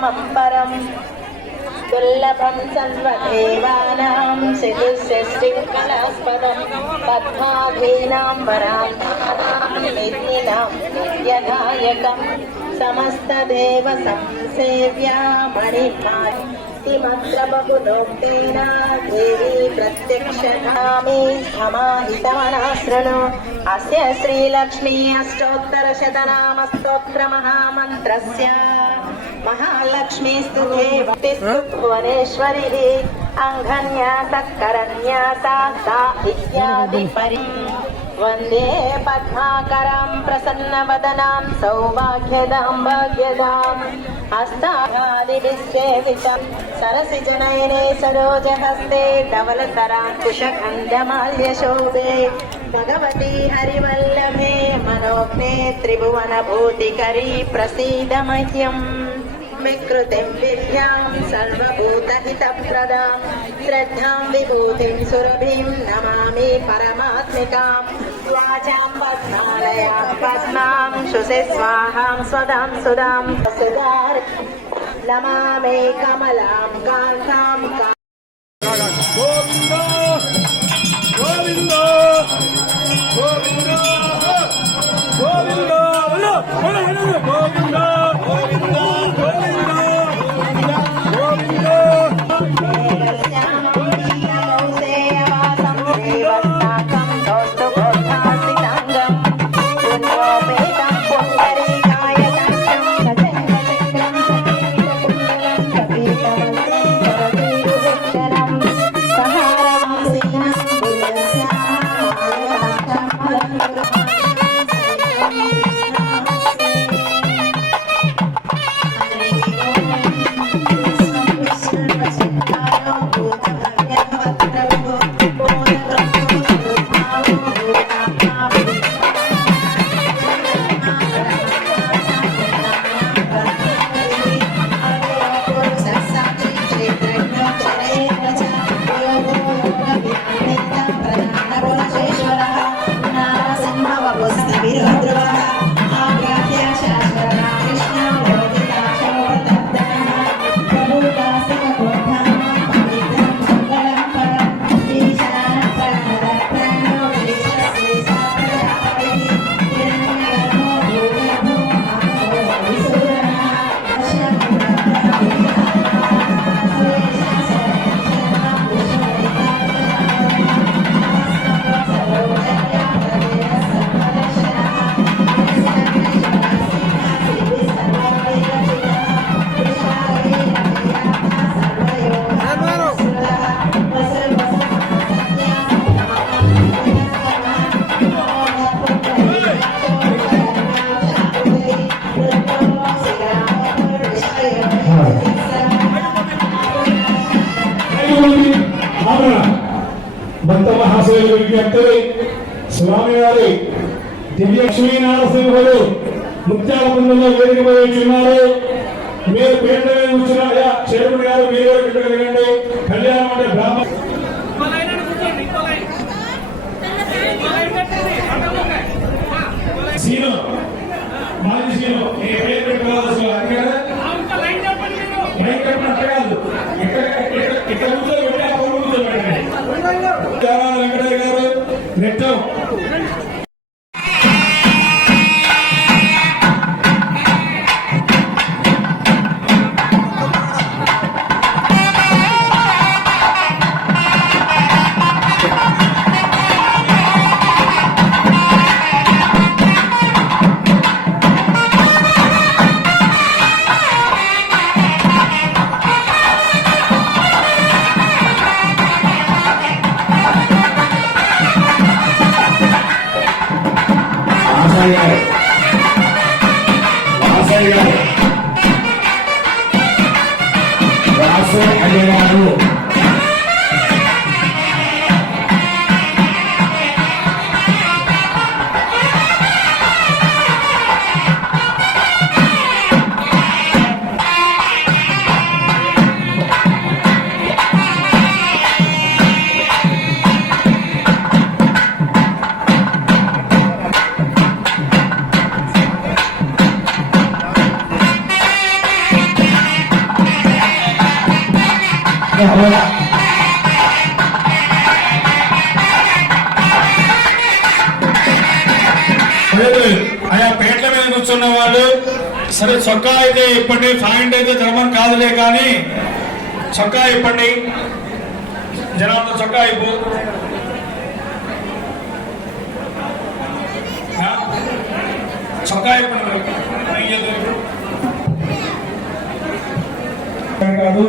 परमं परम् दुर्लभं सर्वदेवानां सिद्धिश्रेष्ठिकलास्पदं पद्माधीनां वरान्तानां निधिनां नित्यदायकं समस्तदेव संसेव्या मणिमातिमन्त्रबहुलोक्तेन देवी प्रत्यक्षधामे समाहितमनाशृणु अस्य श्रीलक्ष्मी अष्टोत्तरशतनामस्तोत्रमहामन्त्रस्य महालक्ष्मीस्तु देवतिस्तु भुवनेश्वरी अङ्घन्यासकरन्यासा सा इत्यादि परि वन्दे पद्माकरां प्रसन्नवदनां सौभाग्यदां भाग्यदाम् हस्तादिविश्वेवितं सरसिजनयने सरोजहस्ते धवलतराङ्कुशगन्धमाल्यशोभे भगवती हरिवल्लभे मनोज्ञे त्रिभुवनभूतिकरी प्रसीद मह्यम् विकृतिं विद्यां सर्वभूतहितप्रदां श्रद्धां विभूतिं सुरभिं नमामि परमात्मिकां वाचां पद्मालयां पद्मां शुषे स्वाहां स्वदां सुदां सुधार नमामि कमलां कान्तां गोविन्द गोविन्द गोविन्द गोविन्द गोविन्द భక్త మహాశయులు విజ్ఞప్తి స్వామివారి దివ్య శ్రీనారసింహుడు ముత్యాల బృందంలో వేదికపై ఉన్నారు. మీరు పేట మీద కూర్చున్నారా? చేరుకుని గారు మీరు కలిగండి. కళ్యాణం అంటే బ్రాహ్మణ సీను మాజీ సీను ఏ పేరు పెట్టుకోవాల్సి కాదు. ఇక్కడ వెంకటయ్య గారు నెట్టం రాసే అనేవారు ఆయా పేట్ల మీద కూర్చున్న వాళ్ళు సరే చొక్కా అయితే ఇప్పండి, ప్యాంట్ అయితే ధర్మం కాదులే కానీ చొక్కా ఇప్పండి, జనాలతో చొక్కా ఇప్పు. చొక్కా ఇప్పండి కాదు,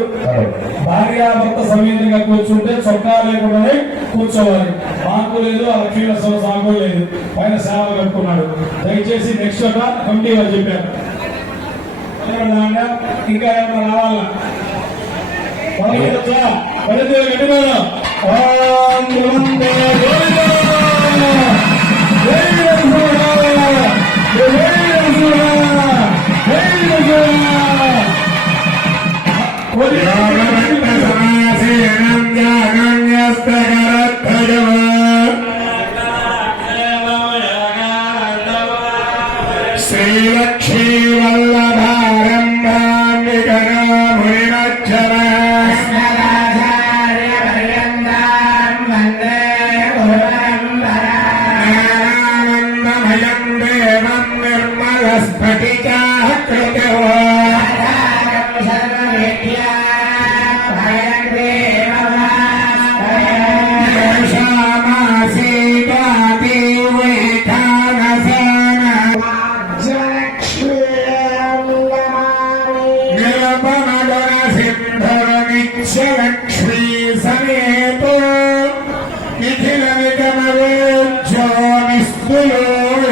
భార్యాభర్త సమేతంగా కూర్చుంటే చొక్కా లేకుండానే కూర్చోవాలి. మాకు లేదు, ఆ లక్ష్మీ సాగు లేదు, పైన సేవ కట్టుకున్నాడు. దయచేసి నెక్స్ట్ ఒక కమిటీ వాళ్ళు చెప్పారు. ఇంకా ఏమన్నా రావాలా శ్రీలక్ష్మీ సమేతో నిఖిల నిగమవేజ్యో నిస్తులో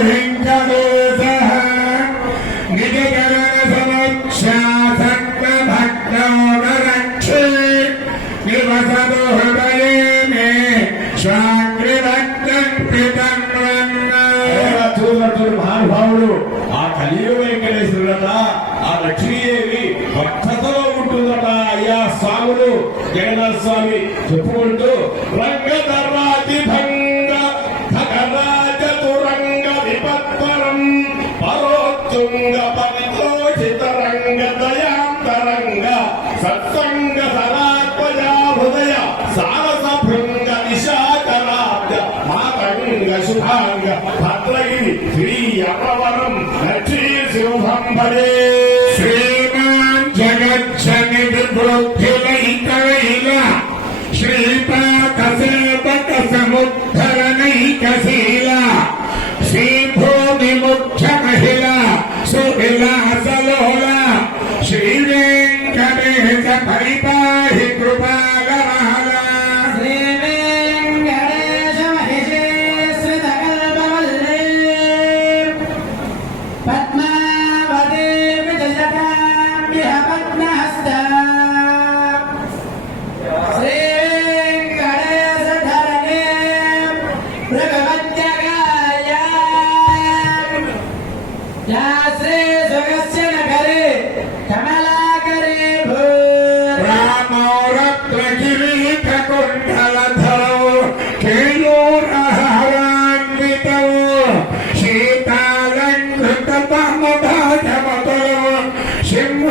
వెంకటేశ నిజగణ సమక్షాసక్త భక్తోదరక్షే నివసతో హృదయే మే చూసినట్టు మహానుభావుడు ఆ కలియుగ వెంకటేశ్వరుడట, ఆ లక్ష్మీదేవి భక్తతో ఉంటుందట. అయ్యా స్వాములు జగన్నాథ స్వామి చెప్పుకుంటూ రంగధరాతి భంగ ఖగరాజతురంగ విపత్వరం పరోత్తుంగ పరితోషిత రంగ దయాంతరంగ సత్సంగ సరాత్మజా హృదయ సారస భృంగ నిశాచరాబ్ద మాతంగ శుభాంగ భద్రగిరి శ్రీ అపవరం లక్ష్మీ సింహం భజే. శ్రీమాన్ జగచ్చని విబుద్ధిలైకైల శ్రీపాద సేవక సముద్ధరణైకశీల శ్రీభూమి ముఖ్య మహిళ సువిలాసలోల శ్రీ వెంకటేశ పరిపాహి కృపాగమహల.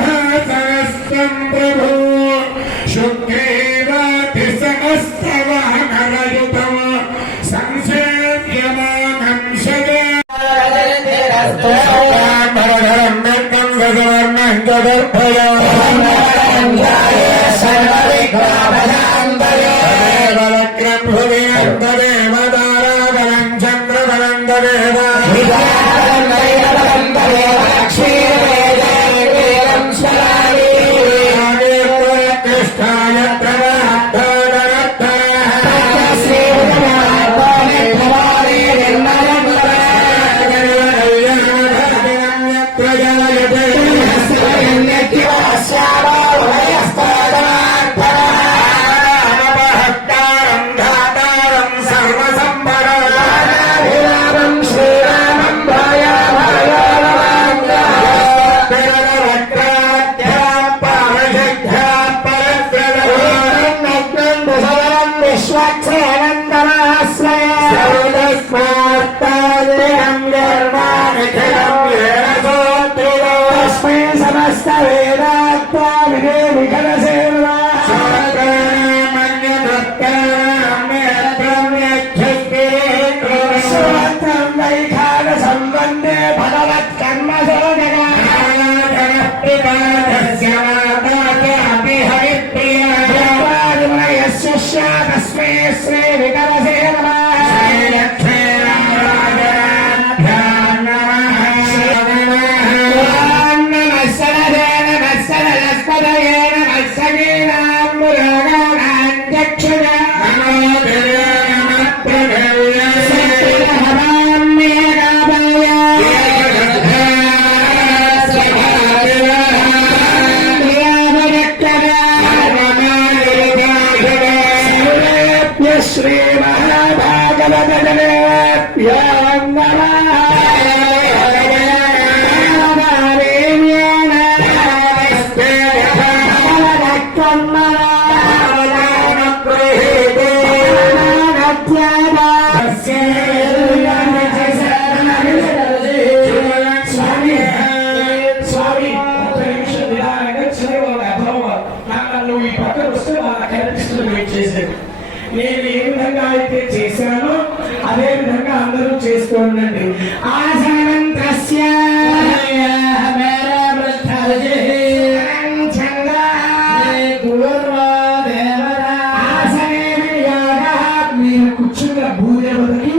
సింహాసనస్థం ప్రభు శుక్రేవాతి సమస్తవానరయుతం సంసేవ్యమానం సదా భరధరం మేఘం గగవర్ణం గదర్భయం బలగ్రం భువియం తదేవ దారాబలం చంద్రబలం తదేవ సమస్త వేదాత్మ విజయ విఘన సేవ నేను ఏ విధంగా అయితే చేశానో అదే విధంగా అందరూ చేసుకోండి. ఆసనంత్రస్య మీరు కూర్చున్న భూదేవతకి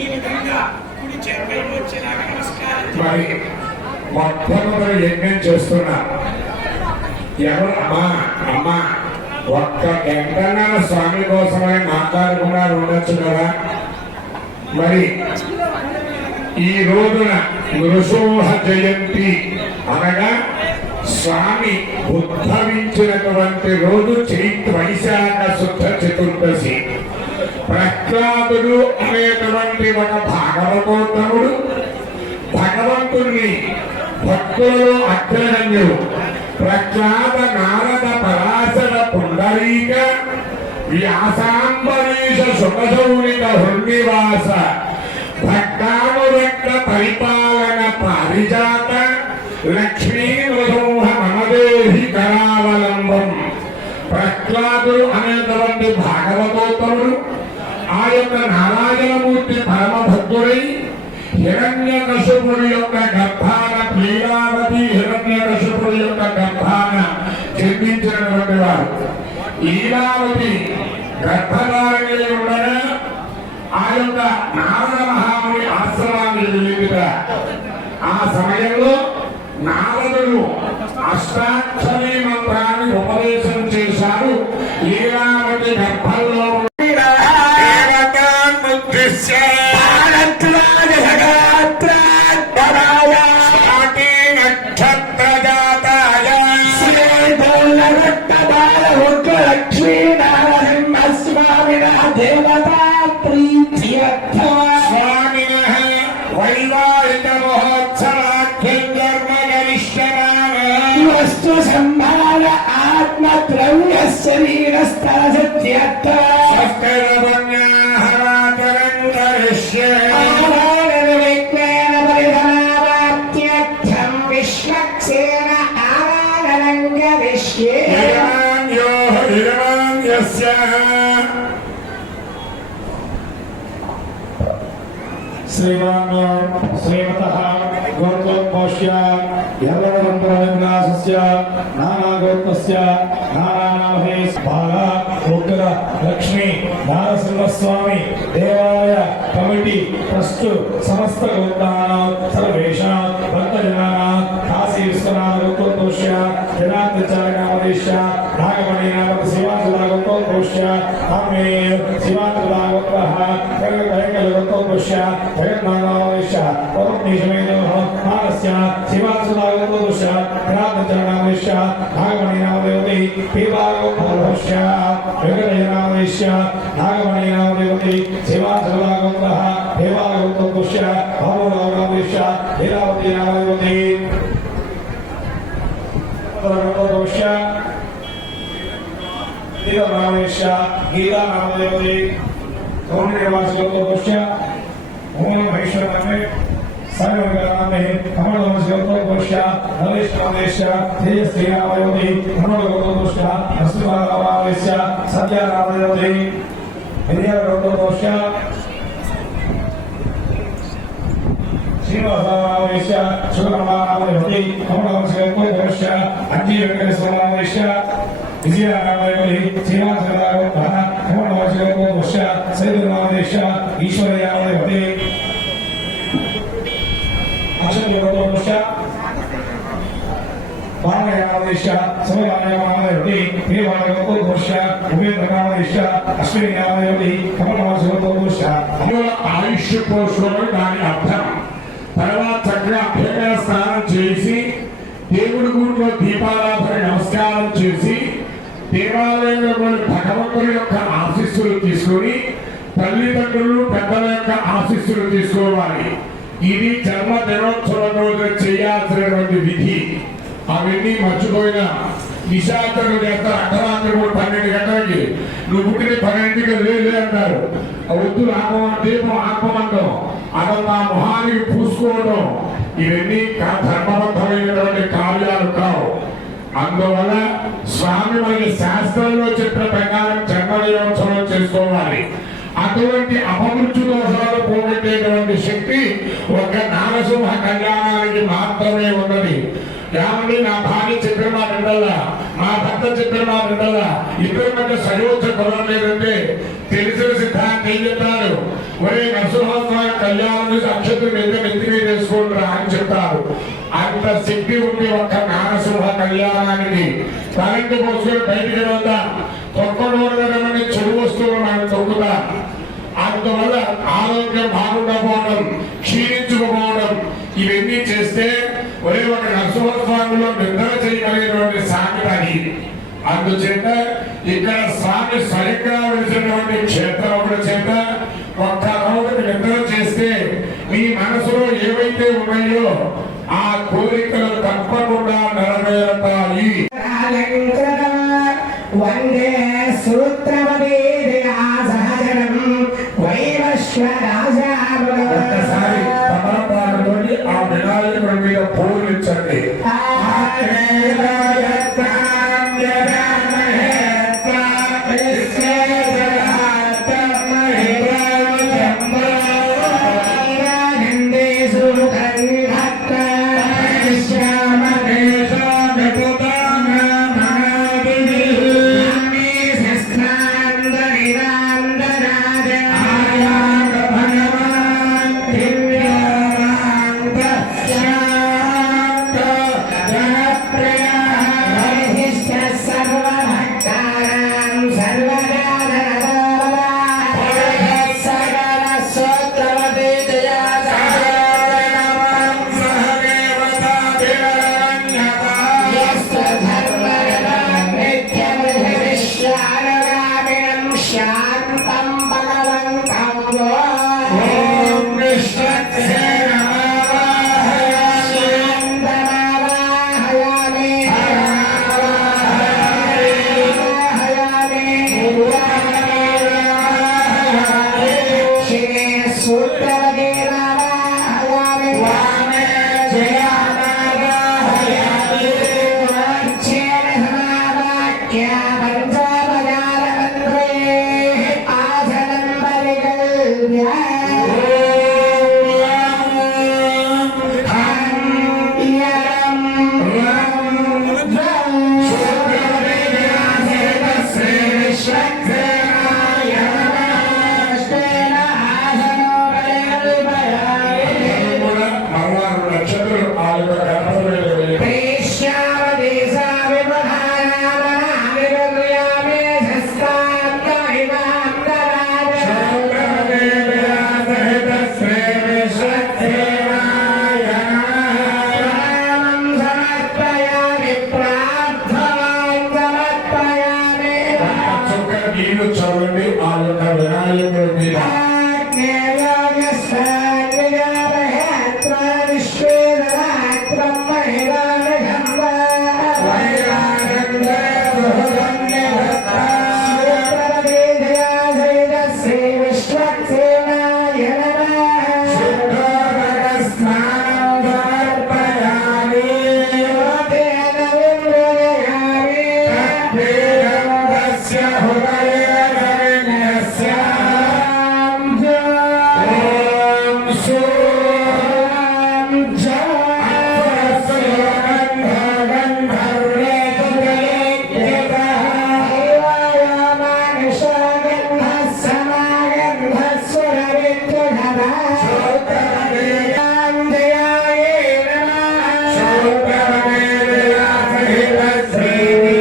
ఈ విధంగా కుడి చేపై వచ్చేలాగా నమస్కారం. మరి మొట్టమొదటి యజ్ఞం చేస్తున్నా ఎవరు అమ్మా అమ్మా ఒక్క గంటన్నర స్వామి కోసమని మాట్లాడకుండా ఉండొచ్చు కదా. మరి ఈ రోజున నృసింహ జయంతి అనగా స్వామి ఉద్భవించినటువంటి రోజు వైశాఖ శుద్ధ చతుర్దశి. ప్రహ్లాదుడు అనేటువంటి ఒక భాగవతోత్తముడు భగవంతుణ్ణి భక్తులలో అగ్రగణ్యుడు. ప్రహ్లాద నారద పరాశర పుండరీక వ్యాసాంబరీష సుఖశౌనిక హృన్నివాస భక్తానురక్త పరిపాలన పారిజాత లక్ష్మీ నృసింహ మమదేహి కరావలంబం. ప్రహ్లాదుడు అనేటువంటి భాగవతోత్తముడు ఆ యొక్క నారాయణమూర్తి పరమ భక్తుడై హిరణ్యకశిపుడి యొక్క గర్భాన లీలావతి హిరణ్యకశిపుడి యొక్క గర్భాన జన్మించినటువంటి వారు. లీలావతి గర్భధారణి ఉండగా ఆ యొక్క నారద మహాముని ఆశ్రమాన్ని వెళ్ళిగా ఆ సమయంలో నారదుడు అష్టాక్షరీ మంత్రాన్ని ఉపదేశం చేశారు. లీలావతి గర్భంలో శ్రీమతః గోత్రోద్భోష్య యర్వరంపరవినాశస్య నానాగోత్రస్య నానానామహే బాల ఉగ్ర లక్ష్మీ నారసింహస్వామి దేవాలయ కమిటీ ట్రస్ట్ సమస్త గోత్రానాం సర్వేషాం భక్తజనానాం కాశీ విశ్వనాథ గోత్రోద్భోష్య జనార్దచార్యనామదేశ్య నాగమణినామక శివాసుదా గోత్రోద్భోష్య ఆమె శివాసుదా గోత్రః గోత్రోద్భోష్య జగన్నాథామదేశ్య పరమేశ్వరేణ మానస్య శివాసుదా గోత్రోద్భోష్య జనార్దచార్యనామదేశ్య నాగమణినామదేవతి పీవాగోత్రోద్భోష్య వెంకటేశ్వరామదేశ్య నాగమణినామదేవతి శివాసుదా గోత్రః దేవాగోత్రోద్భోష్య భావరామదేశ్య లీలావతి నామదేవతి గోత్రోద్భోష్య రామేశ్య గీతా నామదేవతి గౌరీవాసి గోత్రోద్భోష్య ఓం మహేశ్వరమే సర్వగణామే కమలవాసి గోత్రోద్భోష్య నరేష్ నామదేశ్య తేజస్వి నామదేవతి కమల గోత్రోద్భోష్య అశ్వరామదేశ్య సత్య నామదేవతి విద్యా గోత్రోద్భోష్య శ్రీనివాసరామదేశ్య శుభనామదేవతి కమలవాసి గోత్రోద్భోష్య అంజీ వెంకటేశ్వరామదేశ్య విజయనామదేవతి శ్రీనివాసరామదేశ్య కమలవాసి గోత్రోద్భోష్య సైదునామదేశ్య ఈశ్వరయామదేవతి అశోక్ గోత్రోద్భోష్య బాలయామదేశ్య సోమవారయోటి దేవాలయో దోష ఉభయకామేశ అశ్విని నామయోటి కమలవాసో దోష ఆయుష్ పోషణం దాని అర్థం. తర్వాత చక్కగా అభ్యంగన స్నానం చేసి దేవుడి గుడిలో దీపారాధన నమస్కారం చేసి దేవాలయంలో భగవంతుడి యొక్క ఆశీస్సులు తీసుకొని తల్లిదండ్రులు పెద్దల యొక్క ఆశీస్సులు తీసుకోవాలి. ఇది జన్మ దినోత్సవం రోజు చేయాల్సినటువంటి విధి. అవన్నీ మర్చిపోయినా నిశాంతలు చేస్తారు. అర్ధరాత్రి 12 గంటలకి నువ్వు పుట్టిన 12కి లేదు అంటారు. వద్దులు దీపం ఆత్మమంతం అదంతా మొహానికి పూసుకోవడం ఇవన్నీ ధర్మబద్ధమైనటువంటి కార్యాలు కావు. అందువల్ల స్వామి మనకి శాస్త్రంలో చెప్పిన ప్రకారం జన్మదినోత్సవం చేసుకోవాలి. అటువంటి అపమృత్యు దోషాలు పోగొట్టేటువంటి శక్తి ఒక నారసింహ కళ్యాణానికి మాత్రమే ఉన్నది. ఏమండి, నా భార్య చెప్పిన మా వింటల్లా, మా భర్త చెప్పిన మా వింటల్లా, ఇద్దరి మధ్య సయోధ్య కులం లేదంటే తెలిసిన సిద్ధాంతం ఏం చెప్తారు? ఒరే నరసింహస్వామి కళ్యాణం అక్షత్రం ఎత్తి మీద వేసుకుంటారా అని చెప్తారు. అంత శక్తి ఉంది ఒక్క నారసింహ కళ్యాణానికి. కరెంటు పోసుకొని బయటికి వెళ్దాం, తొక్కడోడమని చెడు వస్తువులు మనం తొక్కుతాం. అందువల్ల ఆరోగ్యం బాగుండకపోవడం, క్షీణించుకోవడం ఇవన్నీ చేస్తే ఒరే ఒక నరసింహస్వామిలో నిద్ర చేయగలిగినటువంటి సామెత అది. అందుచేత ఇక్కడ స్వామి స్వయంగా వెలిసినటువంటి క్షేత్రం ఒకటి చేత ఒక్క రోజుకి నిద్ర చేస్తే మీ మనసులో ఏవైతే ఉన్నాయో ఆ కోరికలు తప్పకుండా నెరవేరుతాయి. వందే సూత్రవదే సహజనం ఒక్కసారి తమలపాలతోటి ఆ వినాయకుడి మీద పూజించండి. చదవండి ఆ యొక్క వినాయకుడి మీద. Baby.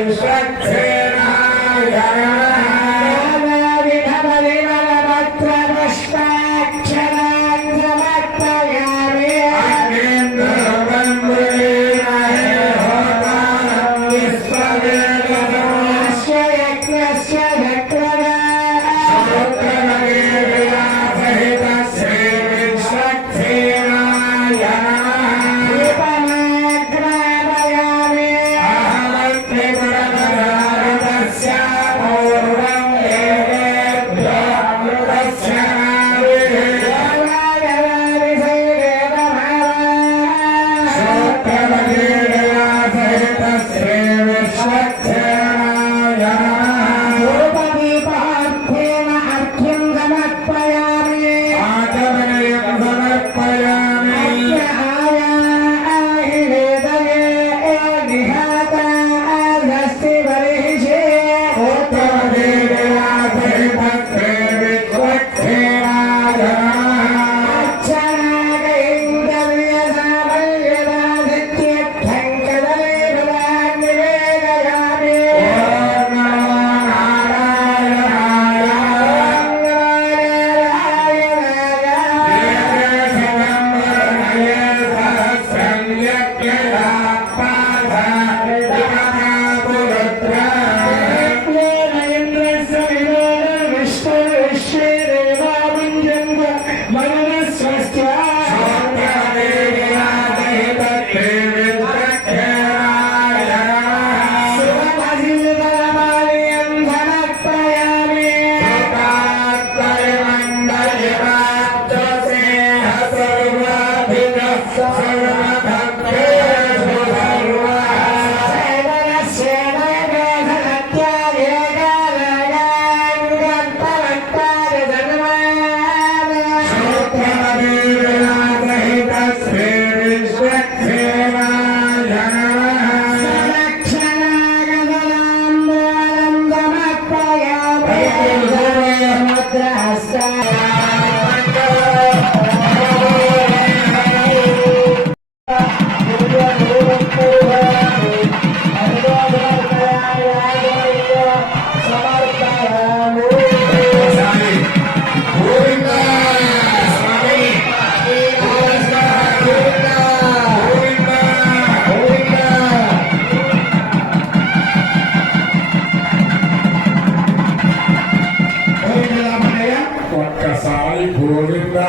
ఒక్కసారి గోవిందా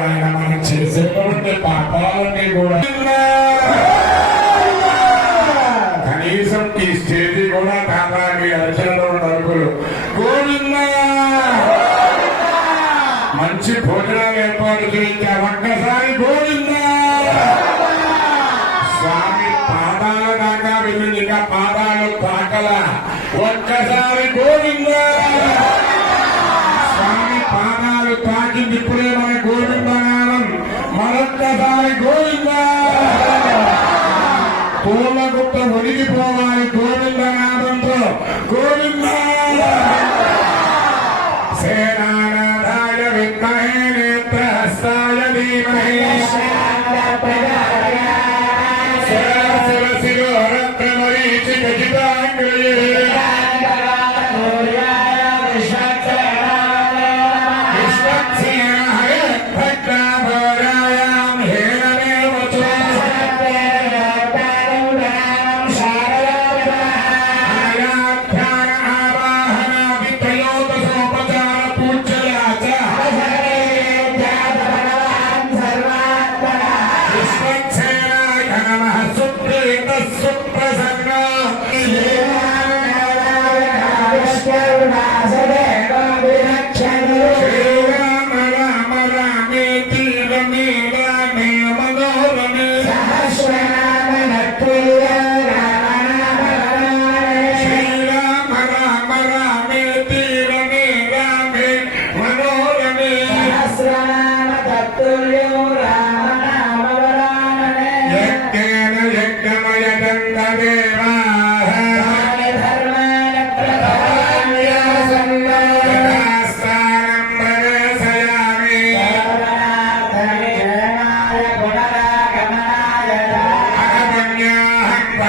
ఆయన మనం చేసేటువంటి పాపాలన్నీ కూడా కనీసం ఈ స్టేజీ కూడా కాపాడి అరచనలో నలుగురు గోవిందా మంచి భోజనాలు ఏర్పాటు చేయించా ఒక్కసారి గోవిందా స్వామి పాదాల దాకా వెళ్ళింది ఇంకా పాదాలు తాకల ఒక్కసారి గోవిందా స్వామి పాదాలు తాకింది ఇప్పుడే మన గోవిందనామం మరొక్కసారి గోవిందా పూలగుట్ట ఒడిగిపోవాలి గోవిందనామంతో గోవిందా సేనానాథాయ విద్మహే నేత్రహస్తాయ ధీమహి శిరశిరశిరో రత్నమరీచి గజితాంగ్రయే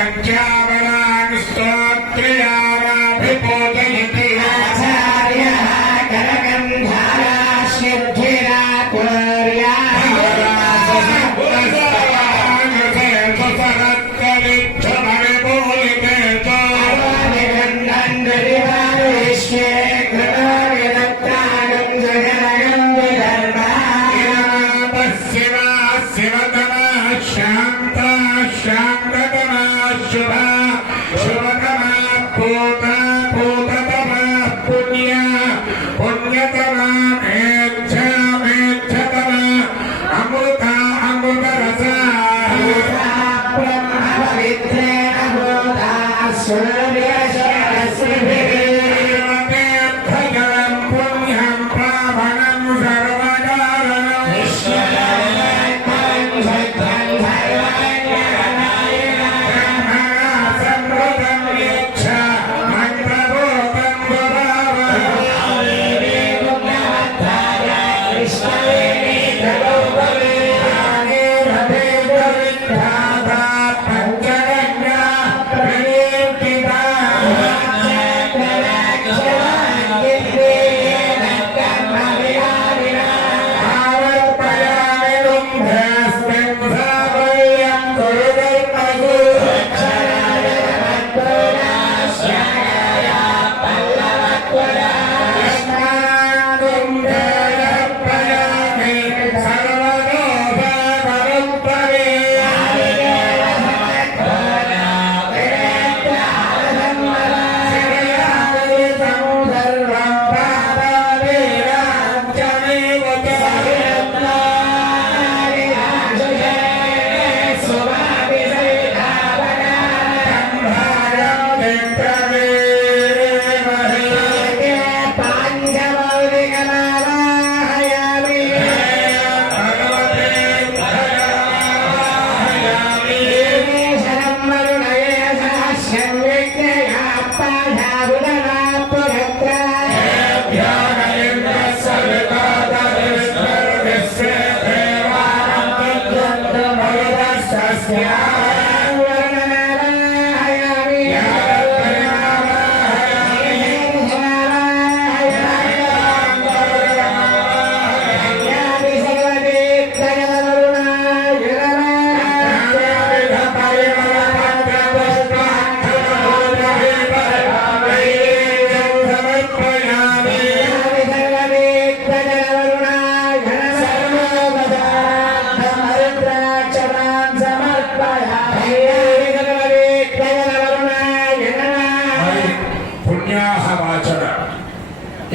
పంచాబలాన్ స్తోత్రయా పూజయతి ఆచార్యః కరకంధారా సిద్ధిరా కుర్యా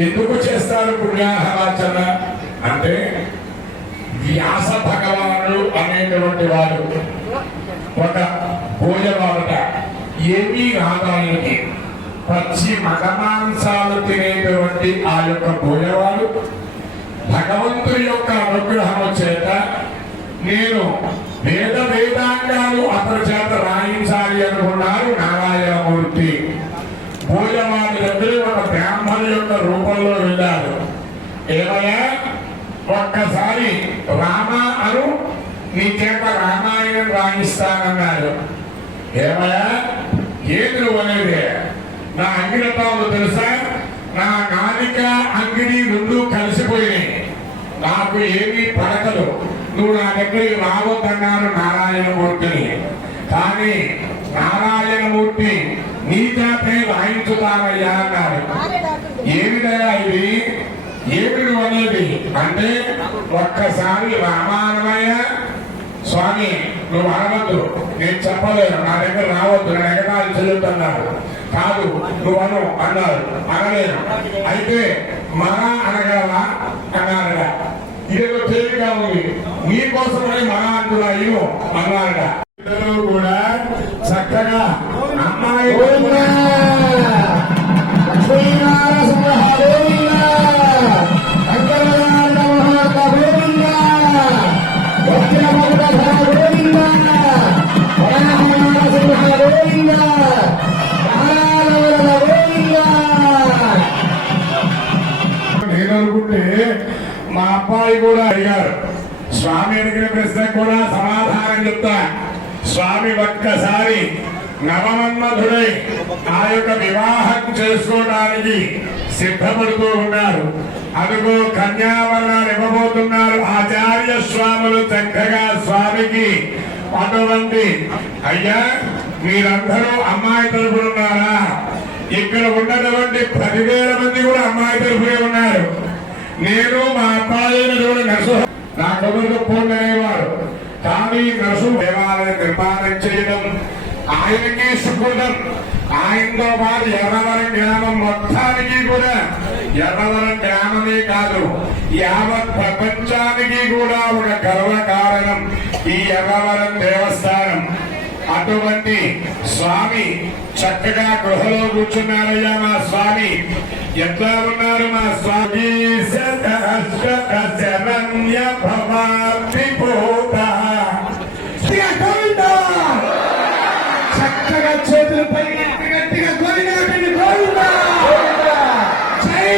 ఎందుకు చేస్తారు పుణ్యాహవాచన అంటే వ్యాస భగవానుడు అనేటువంటి వాడు ఒక భోజవాడట ఏమీ రాగానికి పచ్చి మగమాంసాలు తినేటువంటి ఆ యొక్క భోజవాడు భగవంతుడి యొక్క అనుగ్రహము చేత నేను వేదాంగాలు అతని చేత రాయించాలి అనుకున్నారు నారాయణమూర్తి. భోజవాడి దగ్గర ఒక బ్రాహ్మణు యొక్క రూపంలో వెళ్ళారు. ఏమయ్యా ఒక్కసారి రామ అను నీ చేత రామాయణం రాయిస్తానన్నారు. ఏమయ్యా ఏది నువ్వు అనేది? నా అంగిరతాలు తెలుసా? నా నాలిక అంగిడి రెండు కలిసిపోయినాయి, నాకు ఏమీ పడకలు, నువ్వు నా దగ్గరికి రావద్దన్నారు నారాయణమూర్తిని. కానీ నారాయణమూర్తి నీ చేతే రాయించుతానయ్యా అన్నారు. ఏమిటయా ఇది? ఏమి నువ్వు అనేది అంటే ఒక్కసారి రామాయణమయ్య స్వామి నువ్వు అనవద్దు, నేను చెప్పలేను, నా దగ్గర రావద్దు, నేను ఎగతాళి చెల్లుతున్నారు. కాదు నువ్వు అను అన్నారు. అనలేను. అయితే మన అనగలవా అన్నారట. ఇదేదో తేలిగా ఉంది, నీకోసమని మన అంటున్నాయి అన్నారట. ఇద్దరు కూడా చక్కగా అమ్మాయి నేననుకుంటే మా అబ్బాయి కూడా అడిగారు. స్వామి అడిగిన ప్రశ్న కూడా సమాధానం చెప్తా. స్వామి ఒక్కసారి నవమన్మధుడై ఆ యొక్క వివాహ చేసుకోవడానికి సిద్ధపడుతూ ఉన్నారు. అదుగో కన్యావరణాలు ఇవ్వబోతున్నారు ఆచార్య స్వాములు. చక్కగా స్వామికి అటువంటి అయ్యా మీరందరూ అమ్మాయి తరపున ఉన్నారా? ఇక్కడ ఉన్నటువంటి 10,000 మంది కూడా అమ్మాయి తరపునే ఉన్నారు. నేను మా అబ్బాయి నరసు నా కబుర్లు పోండి అనేవారు. కానీ నరసు దేవాలయం నిర్మాణం చేయడం ఆయనకి సుకృతం. ఆయనతో పాటు ఎర్రవరం గ్రామం మొత్తానికి కూడా, ఎర్రవరం గ్రామమే కాదు యావత్ ప్రపంచానికి కూడా ఒక గర్వకారణం ఈ ఎర్రవరం దేవస్థానం. అటువంటి స్వామి చక్కగా గృహలో కూర్చున్నారయ్యా. మా స్వామి ఎట్లా ఉన్నారు? మా స్వామి శరణ్య భవామి పోత. చక్కగా చేతులు పై గట్టిగా గోవిందా గోవిందా. జై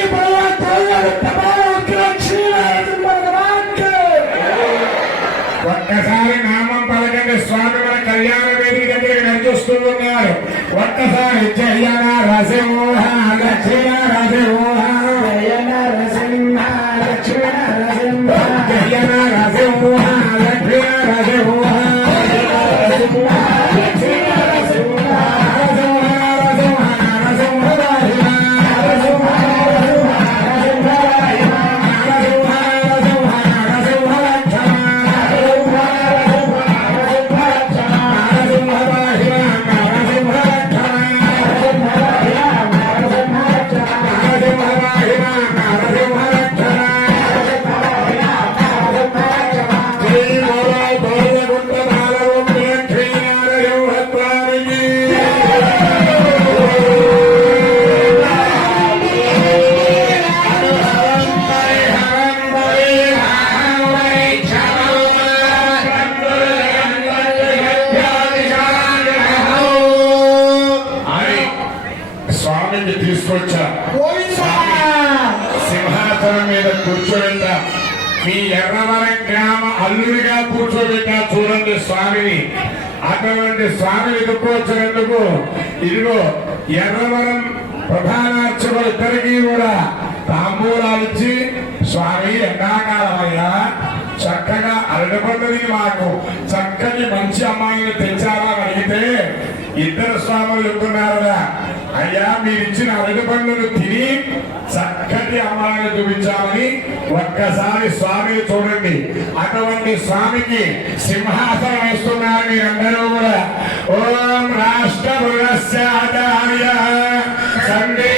ఒక్కసారి నామం పలకండి. స్వామి మన కళ్యాణ వేదిక దగ్గరికి నడిచొస్తూ ఉన్నారు. ఒక్కసారి జయన రసింహ దక్షిణ రసింహ జయన రసింహ దక్షిణ రసింహ జయన రసింహ దక్షిణ రసింహ తీసుకొచ్చా. సింహాసనం మీద కూర్చోబెట్టా. మీ ఎర్రవరం గ్రామ అల్లుడిగా కూర్చోబెట్టా. చూడండి స్వామిని. అటువంటి స్వామిని ఎదుర్కొచ్చినందుకు ఇదిగో ఎర్రవరం ప్రధాన అర్చకులు ఇద్దరికీ కూడా తాంబూలాలు ఇచ్చి, స్వామి ఎండాకాలమయ్యా చక్కగా అరటిపండుని మాకు చక్కని మంచి అమ్మాయిని తెచ్చారా అని అడిగితే ఇద్దరు స్వాములు చెప్తున్నారా, అయ్యా మీరు ఇచ్చిన అరటిపండును తిని చక్కటి అమ్మాయిని చూపించామని. ఒక్కసారి స్వామిని చూడండి. అటువంటి స్వామికి సింహాసనం వేస్తున్నారు మీరందరూ కూడా. ఓం రాష్ట్ర పురస్యాచార్య సందే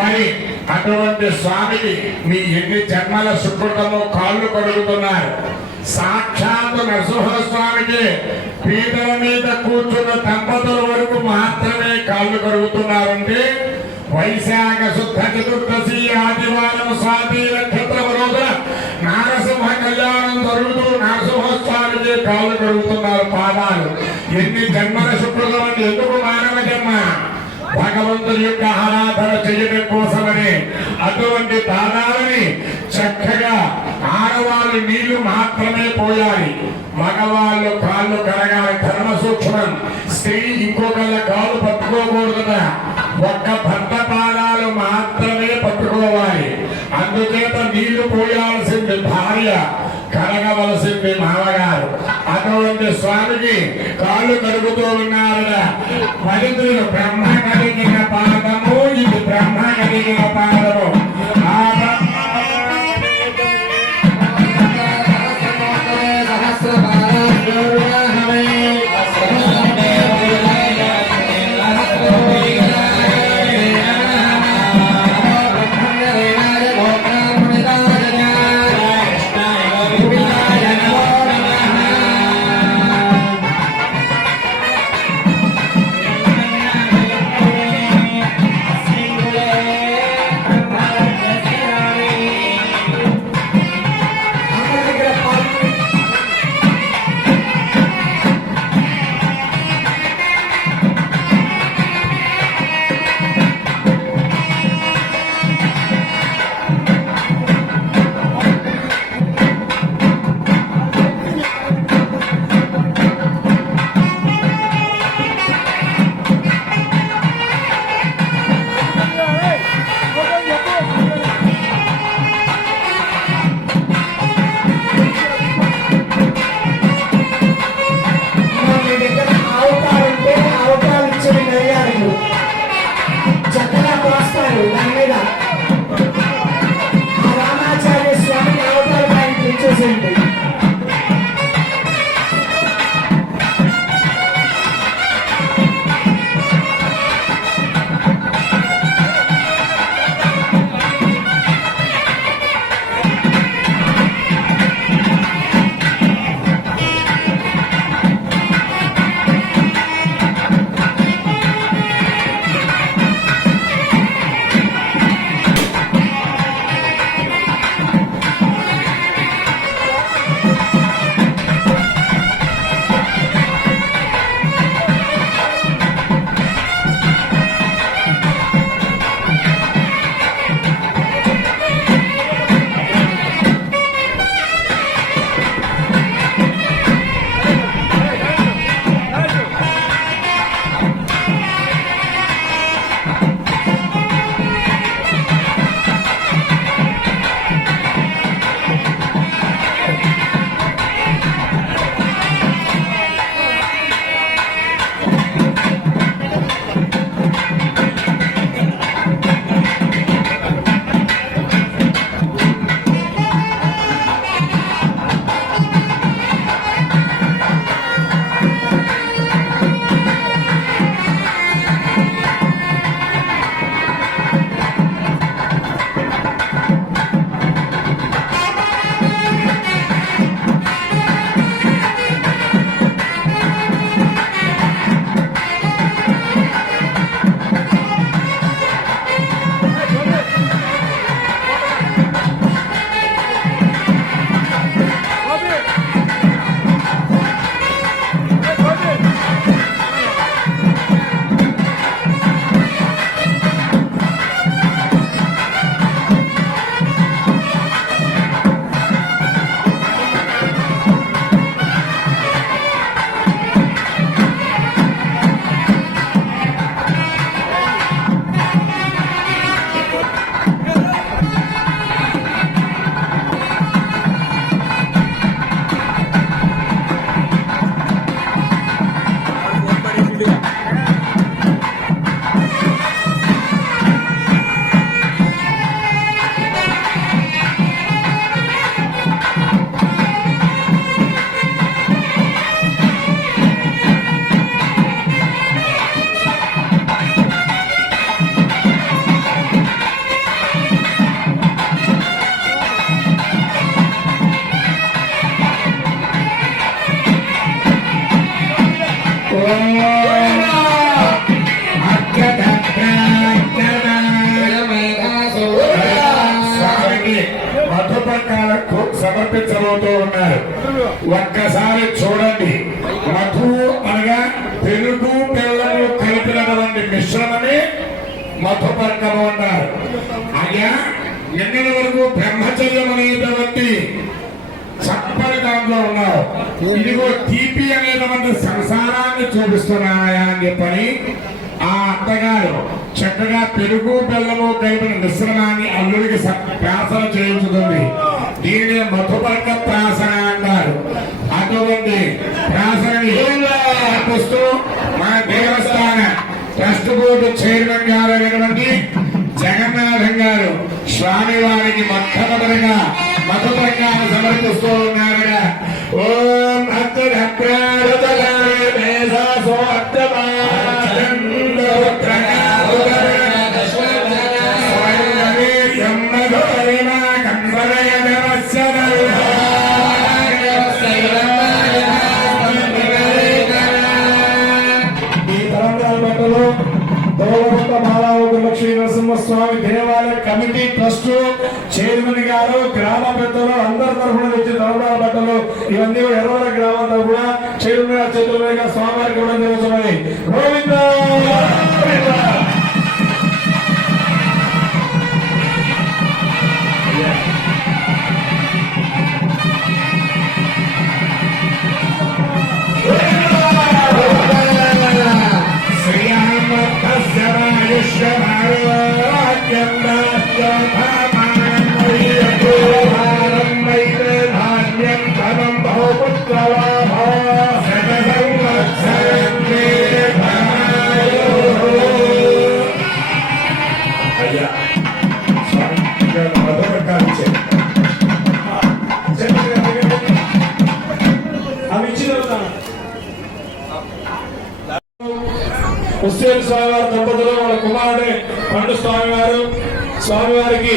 మరి అటువంటి స్వామికి మీ ఎన్ని జన్మల సుకృతమో కాళ్ళు కడుగుతున్నారు. సాక్షాత్ నరసింహస్వామికి పీటల మీద కూర్చున్న దంపతుల వరకు మాత్రమే కాళ్ళు కడుగుతున్నారంటే వైశాఖ శుద్ధ చతుర్దశి ఆదివారం స్వాతి నక్షత్రం రోజున నారసింహ కళ్యాణం జరుగుతూ నరసింహస్వామికి కాళ్ళు కడుగుతున్నారు పాదాలు. ఎన్ని జన్మల సుకృతం అంటే ఎందుకు మానవ జన్మ? భగవంతుని యొక్క ఆరాధన చేయడం కోసమని అటువంటి పాదాలని చక్కగా ఆడవాళ్ళు నీళ్లు మాత్రమే పోయాలి, మగవాళ్ళు కాళ్ళు కడగాలి. ధర్మ సూక్ష్మం. స్త్రీ ఇంకొకళ్ళ కాళ్ళు పట్టుకోకూడదుట. ఒక్క భర్త పాదాలు మాత్రమే పట్టుకోవాలి. అందుచేత నీళ్లు పోయాల్సింది భార్య, కడగవలసింది మామగారు. అటువంటి స్వామికి కాళ్ళు కడుగుతూ ఉన్నారట. పవిత్రులు బ్రహ్మ కలిగిన పాదము, ఇది బ్రహ్మ కలిగిన పాదము. స్వామికి మధుపర్కాలకు సమర్పించబోతూ ఉన్నారు. ఒక్కసారి చూడండి. మధు అనగా పెరుగు బెల్లము కలిపినటువంటి మిశ్రమమే మధుపర్కము అన్నారు. అయ్యా ఎన్నటి వరకు బ్రహ్మచర్యం అనేటువంటి చప్పటి దాంట్లో ఉన్నావు. ఇదిగో తీపి అనేటువంటి సంసారాన్ని చూపిస్తున్నాయా అని చెప్పని ఆ అత్తగారు చక్కగా పెరుగు బెల్లము కలిపిన మిశ్రమాన్ని అల్లుడికి ప్రాసన చేయించుతుంది. దీనిని మధుపర్క ప్రాసన అంటారు. అటువంటి ప్రాసనని పుస్తూ మన దేవస్థాన ట్రస్ట్ బోర్డు చైర్మన్ గారు అయినటువంటి జగన్నాథం గారు స్వామివారికి మొట్టమొదటిగా మధుపర్కాన్ని సమర్పిస్తూ ఉన్నారు. ఓం లక్ష్మీ నరసింహస్వామి దేవాలయ కమిటీ ట్రస్ట్ చైర్మన్ గారు, గ్రామ పెద్దలు అందరి తరఫున వచ్చి దళదాల బట్టలు ఇవన్నీ ఎర్రవర గ్రామం తరఫున చైర్మన్ గారి చేతుల మీద స్వామివారికి ఇవ్వడం జరుగుతుంది. గోవింద హుస్సేన్ స్వామివారి దంపతులు వాళ్ళ కుమారుడే పండు స్వామివారు స్వామివారికి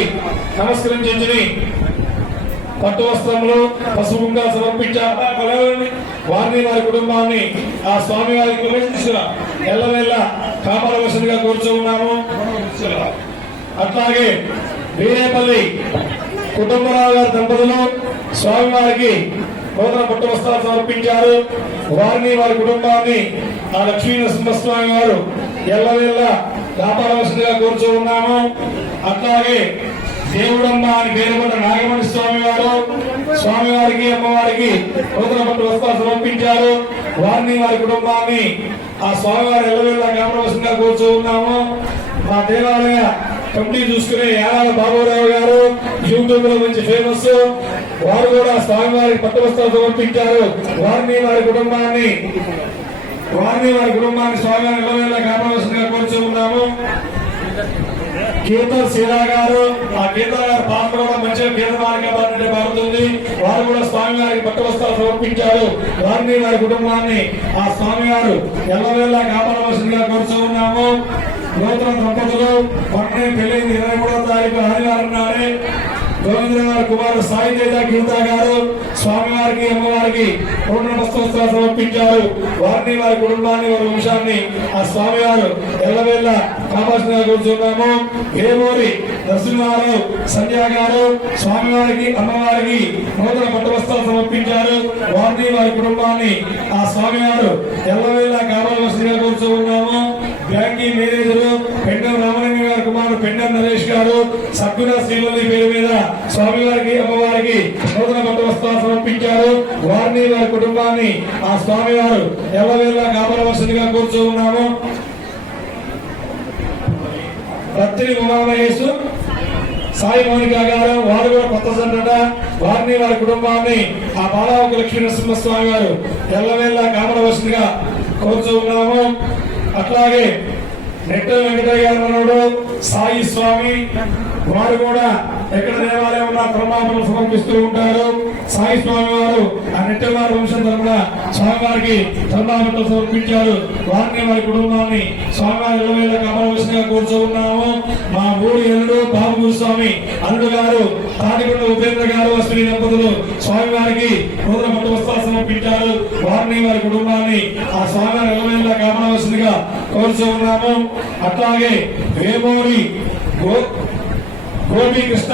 నమస్కరించి పట్టు వస్త్రములు పసుపు కుంకాలు సమర్పించారు. వారిని వారి కుటుంబాన్ని ఆ స్వామివారికి ఎల్లవేళ కాపాడవలసిందిగా కూర్చున్నాము. అట్లాగే వీరేపల్లి కుటుంబరావు గారి దంపతులు స్వామివారికి నూతన పట్టు వస్త్రాలు సమర్పించారు. వారిని వారి కుటుంబాన్ని ఆ లక్ష్మీ నరసింహస్వామి వారు ఎల్లవేళ కాపాడవలసిందిగా కోరుచూ ఉన్నాము. అట్లాగే దేవుడమ్మ అని పేరుపడ్డ నాగమణి స్వామి వారు స్వామివారికి అమ్మవారికి నూతన పట్టు వస్త్రాలు సమర్పించారు. వారిని వారి కుటుంబాన్ని ఆ స్వామివారి ఎల్లవేళ కాపాడవలసిందిగా కోరుచూ ఉన్నాము. మా దేవాలయ కమిటీ చూసుకునే యానాల బాబురావు గారు యూట్యూబ్ లో మంచి ఫేమస్. వారు కూడా స్వామివారికి పట్టు వస్త్రాలు సమర్పించారు. వారిని వారి కుటుంబాన్ని స్వామివారి ఎల్లవేళ కాపాడవలసిందిగా కోరుచూ ఉన్నాము. కీర్తన శీలా గారు ఆ కీర్తన గారి పాత్ర కూడా మంచిగా కీర్తనాలుగా పాడుతుంది. వారు కూడా స్వామివారికి పట్టు వస్త్రాలు సమర్పించారు. వారిని వారి కుటుంబాన్ని ఆ స్వామివారు ఎల్లవేళ కాపాడవలసిందిగా కోరుచూ ఉన్నాము. నూతన దంపతులు మొన్నే పెళ్లి 23వ తారీఖు ఆదివారం నాడే గోవింద్ర గారి కుమారుడు సాయి తేజ గీతా గారు స్వామివారికి అమ్మవారికి నూతన వస్త్రాలు సమర్పించారు. వారిని వారి కుటుంబాన్ని వారి వంశాన్ని ఆ స్వామివారు ఎల్లవేళ కాపాల్సిందిగా కూర్చున్నాము. ఏమూరి నరసింహారావు సంధ్య గారు స్వామివారికి అమ్మవారికి నూతన పట్టు వస్త్రాలు సమర్పించారు. వారిని వారి కుటుంబాన్ని ఆ స్వామివారు ఎల్లవేళ కాపాడవలసిందిగా కూర్చున్నాము. బ్యాంకింగ్ మేనేజర్ పెండం రామలింగ గారి కుమారుడు పెండం నరేష్ గారు సద్గుణ శ్రీవల్లి పేరు మీద స్వామివారికి అమ్మవారికి నూతన పట్టు వస్త్రాలు సమర్పించారు. వారిని వారి కుటుంబాన్ని ఆ స్వామివారు ఎల్లవేళ కాపాడవలసిందిగా కోరుచూ ఉన్నాము. పత్రి ఉమామహేష్ సాయి మౌనిక గారు వారు కూడా కొత్త సంటట. వారిని వారి కుటుంబాన్ని ఆ బాలావక లక్ష్మీ నరసింహస్వామి గారు ఎల్లవేళ కాపాడవలసిందిగా కోరుచూ ఉన్నాము. అట్లాగే నెట్టెల వెంకటయ్య గారు మనోడు సాయి స్వామి వారు కూడా ఎక్కడ దేవాలయం ఉన్న ప్రమాణాలు సమర్పిస్తూ ఉంటారు. సాయి స్వామి వారు ఆ నెట్టెల వారి వంశం తరపున స్వామివారికి ప్రమాణాలు సమర్పించారు. వారిని వారి కుటుంబాన్ని స్వామివారి ఎల్లవేళ కాపాడవలసిందిగా కోరుచూ ఉన్నాము. మా ఊరి ఎల్లుడు బాబు స్వామి అల్లుడు గారు తాటికొండ ఉపేంద్ర గారు అశ్విని దంపతులు స్వామివారికి నూతన పట్టు వస్త్రాలు సమర్పించారు. వారిని వారి కుటుంబాన్ని ఆ స్వామివారి ఎల్లవేళలా కాపాడవలసిందిగా కోరుచూ ఉన్నాము. అట్లాగే వేమూరి గోపీకృష్ణ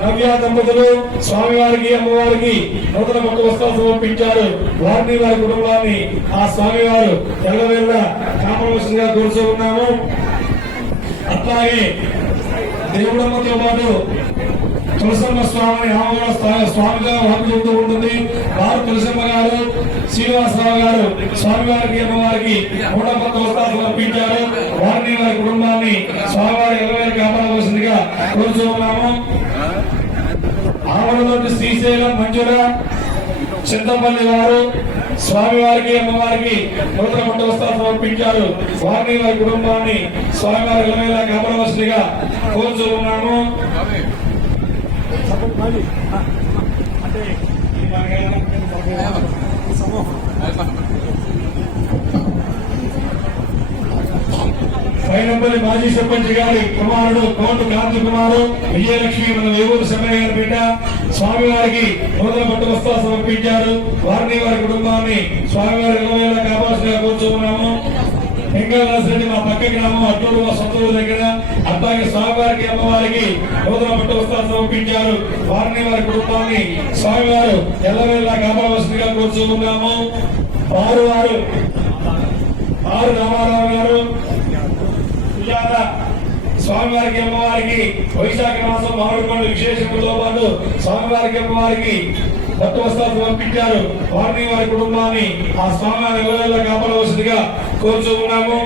నవ్య దంపతులు స్వామివారికి అమ్మవారికి నూతన పట్టు వస్త్రాలు సమర్పించారు. వారిని వారి కుటుంబాన్ని ఆ స్వామివారు ఎల్లవేళలా కాపాడవలసిందిగా కోరుచూ ఉన్నాము. అట్లాగే దేవుడమ్మతో పాటు తులసమ్మ స్వామిని ఆమె స్వామిగా వాకి చెబుతూ ఉంటుంది. వారు తులసమ్మ గారు శ్రీనివాసరావు గారు స్వామివారికి అమ్మవారికి నూట కొత్త వస్త్రాలు సమర్పించారు. వారిని వారి కుటుంబాన్ని స్వామివారి ఎల్లవేళ కాపాడవలసిందిగా కోరుచూ ఉన్నాము. ఆవరణలోని శ్రీశైలం మంజుల చింతపల్లి వారు స్వామివారికి అమ్మవారికి నూతన పట్టు వస్త్రాలు సమర్పించారు. వారిని వారి కుటుంబాన్ని స్వామివారి ఎల్లవేళ కాపాడవలసిందిగా కోరుచూ ఉన్నాము. పైనంపల్లి మాజీ సర్పంచ్ గారి కుమారుడు కోట కాంతి కుమారు విజయలక్ష్మి మన వేవూరు శమయ్య గారి బిడ్డ స్వామివారికి నూతన పట్టు వస్త్రాలు సమర్పించారు. వారిని వారి కుటుంబాన్ని స్వామివారి ఎల్లవేళ కాపాల్సిందిగా కోరుచున్నాము. వెంకటరాజరెడ్డి మా పక్క గ్రామం అట్టూరు మా సొంత ఊరు దగ్గర అట్లాగే స్వామివారికి అమ్మవారికి నూతన పట్టు వస్త్రాలు సమర్పించారు. వారిని వారి కుటుంబాన్ని స్వామివారు ఎల్లవేళ కాపాడవలసిందిగా కోరుచున్నాము. ఆరు రామారావు గారు స్వామివారికి అమ్మవారికి వైశాఖ మాసం మామిడి పండు విశేషంతో పాటు స్వామివారికి అమ్మవారికి పట్టు వస్త్రాలు సమర్పించారు. వారిని వారి కుటుంబాన్ని ఆ స్వామివారి ఎల్లవేళ కాపాడవలసిందిగా కోరుచూ ఉన్నాము.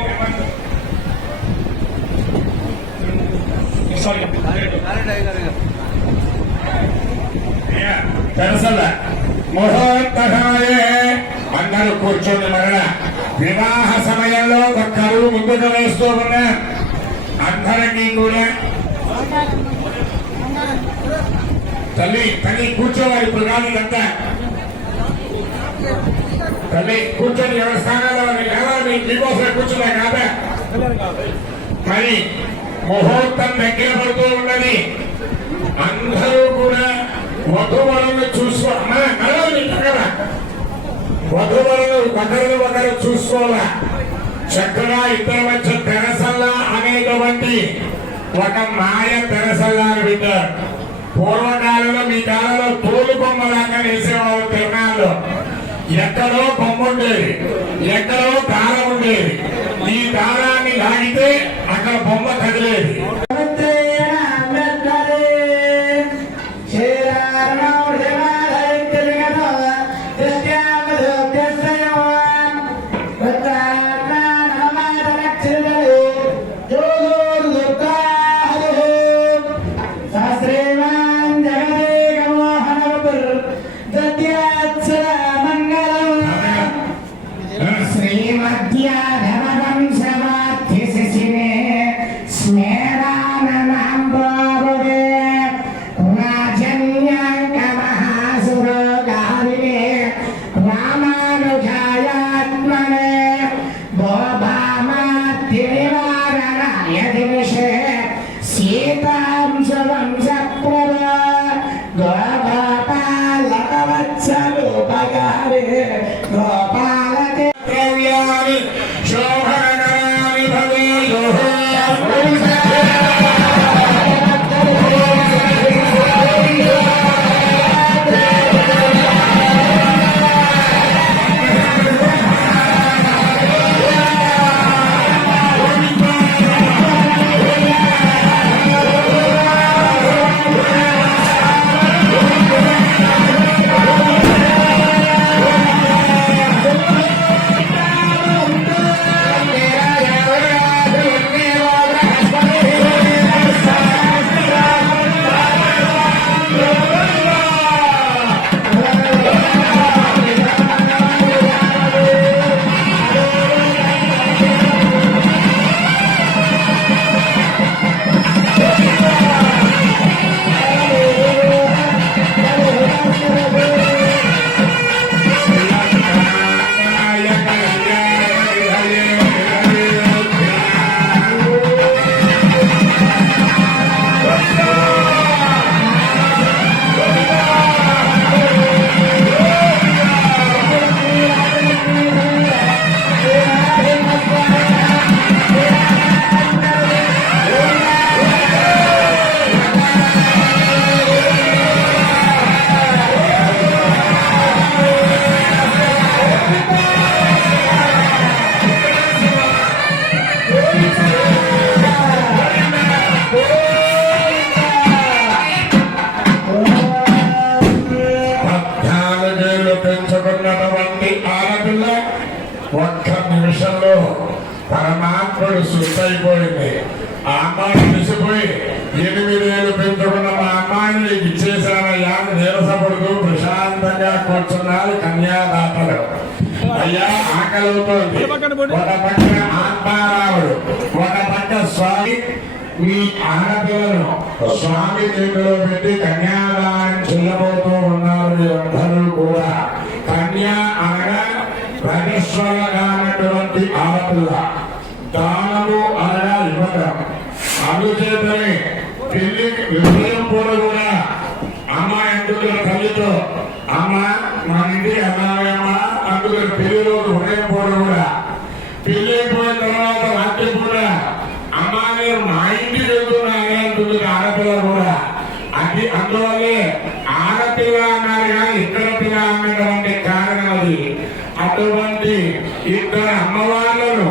అందరూ కూర్చొని మరణ వివాహ సమయంలో ఒక్కరు ముందుకు వేస్తూ ఉన్నా అందరికీ కూడా తల్లి కూర్చోవాలి. ఇప్పుడు కాదు ఇదంతా తల్లి కూర్చొని ఎవరి స్థానాల్లో మీకోసం కూర్చున్నా కాదా. మరి ముహూర్తం దగ్గర పడుతూ ఉన్నది. అందరూ కూడా వధువరులను చూసుకోవాలి. వధువరులు ఒకరు చూసుకోవాలా. చక్కగా ఇద్దరు మధ్య తెరసల్లా అనేటువంటి ఒక మాయ తెరసల్లాని పెట్టారు. పూర్వకాలంలో మీ కాలంలో తోలు బొమ్మ దాకా వేసేవాళ్ళు తిరణాల్లో. ఎక్కడో బొమ్మ ఉండేది, ఎక్కడో దారం ఉండేది. ఈ దారాన్ని లాగితే అక్కడ బొమ్మ కదిలేది. ఆవిడ సుస్థ అయిపోయింది. ఆ అమ్మాయిని తీసిపోయి 8 ఏళ్ళు పెంచుకున్న మా అమ్మాయిని నీకు ఇచ్చేసానయ్యా నీరసపడుతూ ప్రశాంతంగా కూర్చున్నారు కన్యాదాతలు. అయ్యా ఆకలితోంది. ఒక పక్క ఆత్మారావుడు, ఒక పక్క స్వామి. మీ ఆడపిల్లను స్వామి చేతిలో పెట్టి కన్యాదానం చేయబోతూ ఉన్నారు. అందరూ కూడా కన్యా అనగా ప్రగశ్వరగా అన్నటువంటి ఆడపిల్ల, దానము అనగా ఇవ్వడం. అందుచేతనే పెళ్లి విషయం కూడా అమ్మాయి అందుకున్న తల్లితో అమ్మ మా ఇంటికి అమ్మాయమ్మ అందుకున్న పెళ్లి రోజు ఉదయం పూట కూడా పెళ్లి అయిపోయిన తర్వాత రాత్రి కూడా అమ్మ నేను మా ఇంటికి వెళ్తున్నాను అందుకున్న ఆడపిల్ల కూడా. అది అందువల్లే ఆడపిల్ల అన్నారు కానీ ఇద్దరు పిల్ల అన్నటువంటి కారణం అది. అటువంటి ఇద్దరు అమ్మవార్లను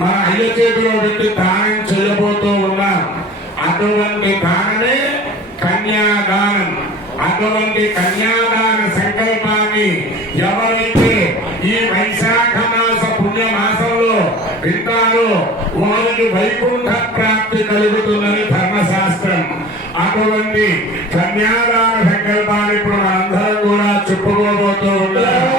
మన అయ్య చేతిలో పెట్టి దానం చేయబోతూ ఉన్నాం. అటువంటి దానమే కన్యాదానం. అటువంటి కన్యాదాన సంకల్పాన్ని ఎవరైతే ఈ వైశాఖ మాస పుణ్య మాసంలో వింటారో వారికి వైకుంఠ ప్రాప్తి కలుగుతుందని ధర్మశాస్త్రం. అటువంటి కన్యాదాన సంకల్పాన్ని ఇప్పుడు మనందరం కూడా చెప్పుకోబోతూ ఉన్నారు.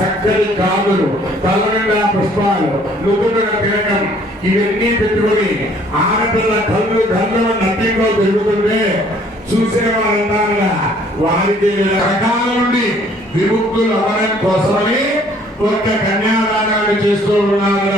చక్కని కాదులు, తలనిండా పుష్పాలు, నుదుటిన తిలకం ఇవన్నీ పెట్టుకుని ఆడపిల్ల కళ్ళు గంధం నటిలో తిరుగుతుంటే చూసే వాళ్ళంతా వారికి రకాల నుండి విముక్తులు అవ్వడం కోసమని ఒక కన్యాదానాన్ని చేస్తూ ఉన్నారు.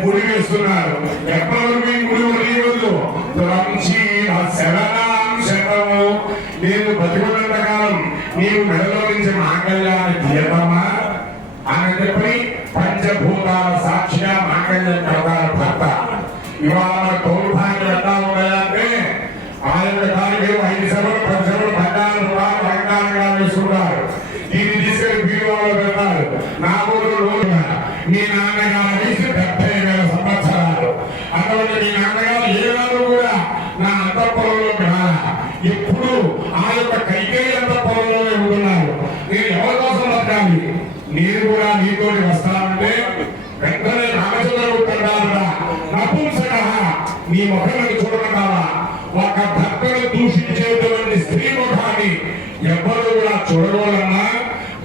ముడివేస్తున్నారు. నేను బతికున్నంత కాలం నీవు మెడలో నుంచి మాంగళ్యాన్ని తీయదమ్మా అని చెప్పి పంచభూతాల సాక్షిగా మాంగళ్యం కడతారు భర్త. ఇవాళ తోడుభాగ్యం ఎలా ఉన్నాయంటే ఆ యొక్క దానికి 5 సభలు 10 సభలు బంగారంగా వేసుకున్నారు. దీన్ని తీసుకెళ్లి బీరువాలో పెడతారు. నా ఊరు మీ నాన్నగారు వయసు 70,000 సంవత్సరాలు. అటువంటి మీ నాన్నగారు ఏ నాడు కూడా నా అంతఃపురంలోకి రాలా. ఎప్పుడు ఆ యొక్క కైకేయి అంతఃపురంలోనే ఉంటున్నారు. నేను ఎవరి కోసం బతకాలి? నేను కూడా నీతో వస్తానంటే వెంటనే రామచంద్రగుప్తుడా నపుంసక నీ ముఖాన్ని చూడమంటావా? ఒక భర్తను దూషించేటువంటి స్త్రీ ముఖాన్ని ఎవరు కూడా చూడకూడదన్నా.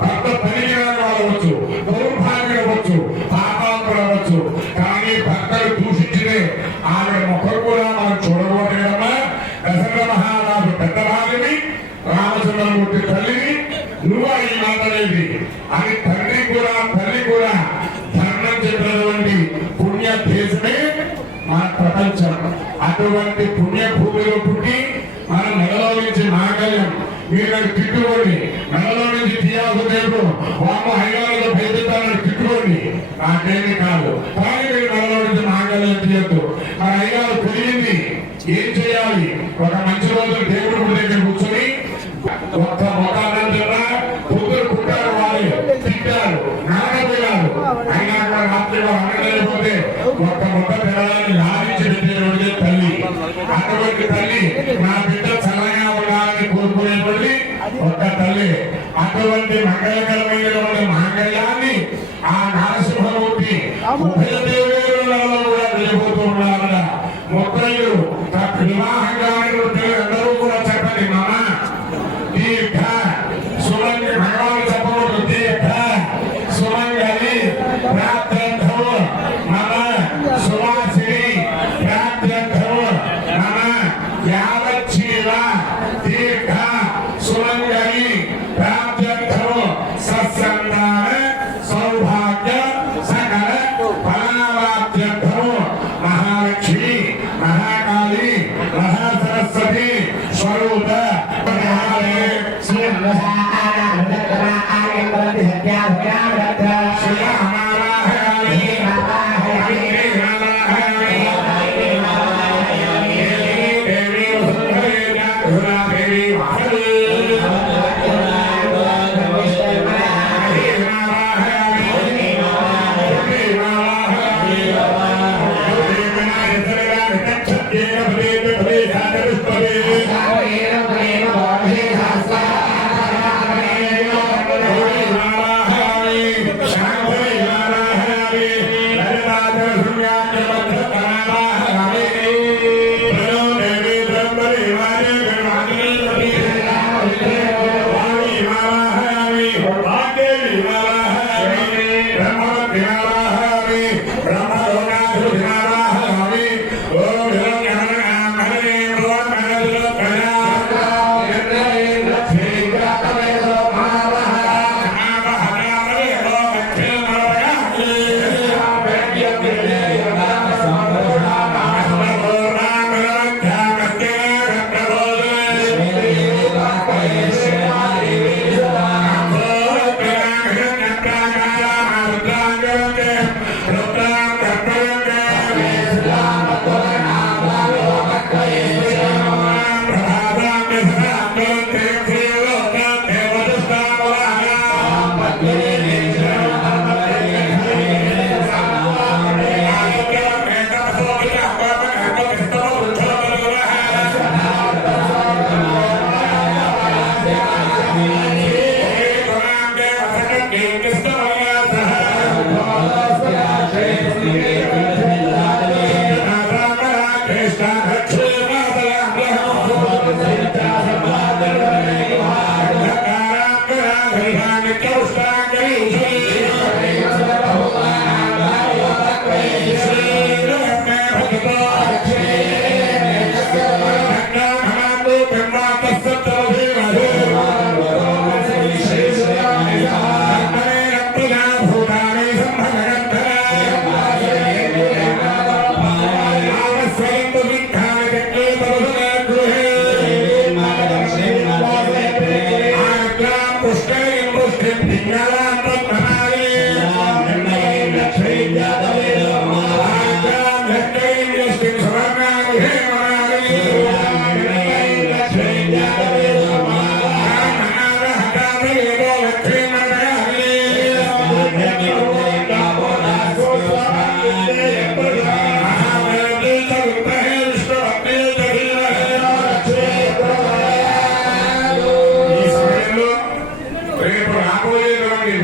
భర్త పనికి రావచ్చు, దౌర్భాగ్యం అవ్వచ్చు, పాపాలు అవ్వచ్చు, కానీ భర్తను దూషించితే ఆమె ముఖం కూడా మనం చూడకూడదు కదమ్మా. అని తల్లి కూడా ధర్మం చెప్పినటువంటి పుణ్య దేశమే మన ప్రపంచం. అటువంటి పుణ్య భూమిలో పుట్టి మన మెడలో నుంచి నాగల్యం మీరు నాకు తిట్టుకోండి, మెడలో నుంచి తీయాల్సి రేపు వామ హైదరాబాద్లో పెంచుతానని తిట్టుకోండి, నాకేమీ కాదు. కానీ మీరు మెడలో నుంచి నాగల్యం తీయద్దు. మన అయ్యాలు పెరిగింది, ఏం చేయాలి? ఒక మంచి రోజు దేవుడి గుడి దగ్గర కూర్చొని ఒక్క మొక్కలంతా పొద్దురు పుట్టారు, వాళ్ళు తిట్టారు, నాగపోయారు, అయినా కూడా రాత్రిలో అనలేకపోతే ఒక్క మొక్క తినాలని లాభించి పెట్టేటువంటి తల్లి. అటువంటి తల్లి నా బిడ్డ చల్లగా ఉండాలని కోరుకునేటువంటి ఒక్క తల్లి. అటువంటి మంగళకరమైనటువంటి మాంగళ్యాన్ని ఆ నరసింహమూర్తి ఉభయ దేవేరులలో కూడా వెళ్ళిపోతూ ఉన్నారట. మొక్కలు వివాహంగా అందరూ కూడా చెప్పండి, మామ దీర్ఘ సుమంగి భగవాన్ చెప్పకూడదు, దీర్ఘ సుమంగళి ప్రాప్త్యర్థము మమ సువాసిని ప్రాప్త్యర్థము మమ యావచ్చీవ దీర్ఘ సుమంగళి ప్రాప్త్యర్థము సత్సంతాన సౌభాగ్య సకల ఫలావాప్త్యర్థము మహాలక్ష్మి మహాకాళి మహాసరస్వతి స్వరూప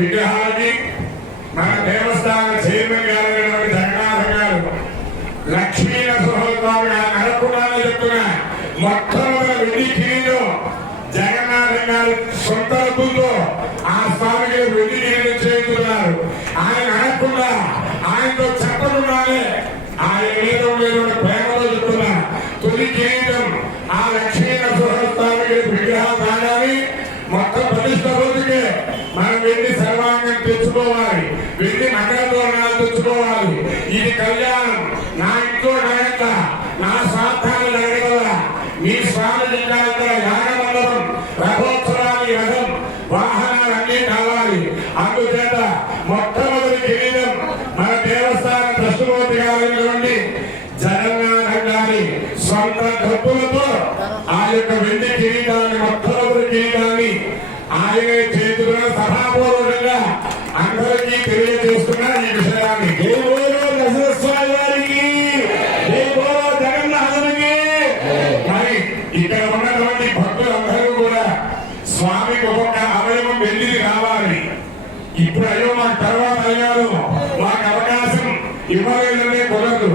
విగ్రహాన్ని మన దేవస్థాన చైర్మన్ గారు జగన్నాథ్ గారు లక్ష్మీ నరసింహస్వామి గారు నడకుండానే చెప్తున్నా. మొట్టమొదటి వెండి కిరీటం జగన్నాథ్ గారు సొంత డబ్బులతో ఆ స్వామికి వెండి కిరీటం చేస్తున్నారు. ఆయన అనకుండా ఆయనతో చెప్పకుండానే ఆయన మీద ఉండేటువంటి ప్రేమలో చెప్తున్నా. తొలి కిరీటం ఆ లక్ష్మీ నరసింహస్వామికి విగ్రహం కాగానే మొత్తం ప్రతిష్ట రోజుకే మనం వెండి సర్వాంగ వెండి మంగళ తోరణాలు తెచ్చుకోవాలి. ఇది కళ్యాణం నా ఇంట్లో జరగక నా స్వార్థాలు జరగల మీ స్వామి ఇక్కడ యాగమండపం రథోత్సవానికి రథం వాహనాలు అన్నీ కావాలి. అందుచేత మొట్టమొదటి కిరీటం మన దేవస్థాన ట్రస్టుమూర్తి గారి జగన్నాథ గారి స్వంత డబ్బులతో ఆ యొక్క వెండి కిరీటాన్ని మొట్టమొదటి కిరీటాన్ని ఆయనే చేతుల్లో సభాపూర్వకంగా అందరికీ తెలియజేస్తున్న ఈ విషయాన్ని స్వామి వారికి జగన్నాథునికి మరి ఇక్కడ ఉన్నటువంటి భక్తులందరూ కూడా స్వామికి ఒక్కొక్క అవయవం వెళ్ళిది కావాలి. ఇప్పుడు అయ్యో మాకు తర్వాత అయ్యారు మాకు అవకాశం ఇవ్వలేదనే కుదరదు.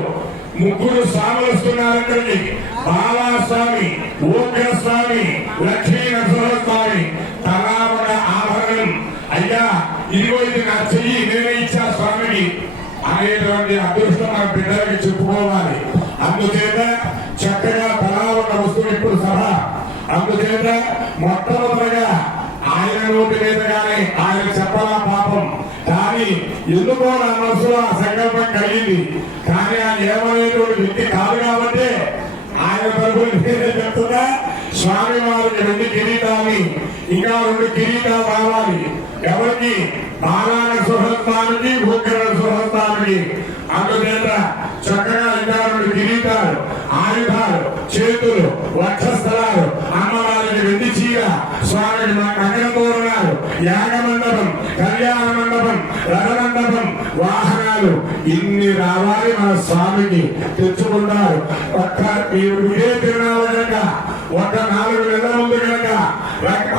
ముగ్గురు స్వాములు వస్తున్నారు ఇక్కడికి. బాలా స్వామి, ఓగ్ర స్వామి, లక్ష్మీ నరసింహ స్వామి. తలా ఒక ఆభరణం. అయ్యా ఇదిగో ఇది నా చెయ్యి నేనే ఇచ్చా స్వామికి అనేటువంటి అదృష్టం మన బిడ్డలకి చెప్పుకోవాలి. అందుచేత చక్కగా తలా ఒక వస్తువు ఇప్పుడు సభ. అందుచేత మొట్టమొదటిగా ఆయన నోటి మీదగానే ఆయన చెప్పలా పాపం. కానీ ఎందుకో నా మనసులో ఆ సంకల్పం కలిగింది. కానీ ఆయన ఏమనేటువంటి వ్యక్తి కాదు కాబట్టి ఆయన తరపున నేనే చెప్తున్నా. స్వామి వారికి 2 కిరీటాన్ని ఇంకా 2 కిరీటాలు రావాలి. ఎవరికి? బాలాన సుహృత్వానికి, భూకరణ సుహృత్వానికి. అందుచేత చక్కగా ఇంకా 2 కిరీటాలు, ఆయుధాలు, చేతులు, వక్షస్థలాలు, అమ్మవారికి 2 చీర, స్వామికి మంగళ తోరణాలు, యాగ మండపం, కళ్యాణ మండపం, రథ మండపం, వాహనాలు ఇన్ని రావాలి మన స్వామికి. తెచ్చుకుంటారు. ఒక్క ఇదే తిరునాళ్ళు కనుక ఒక 4 నెలల ముందు కనుక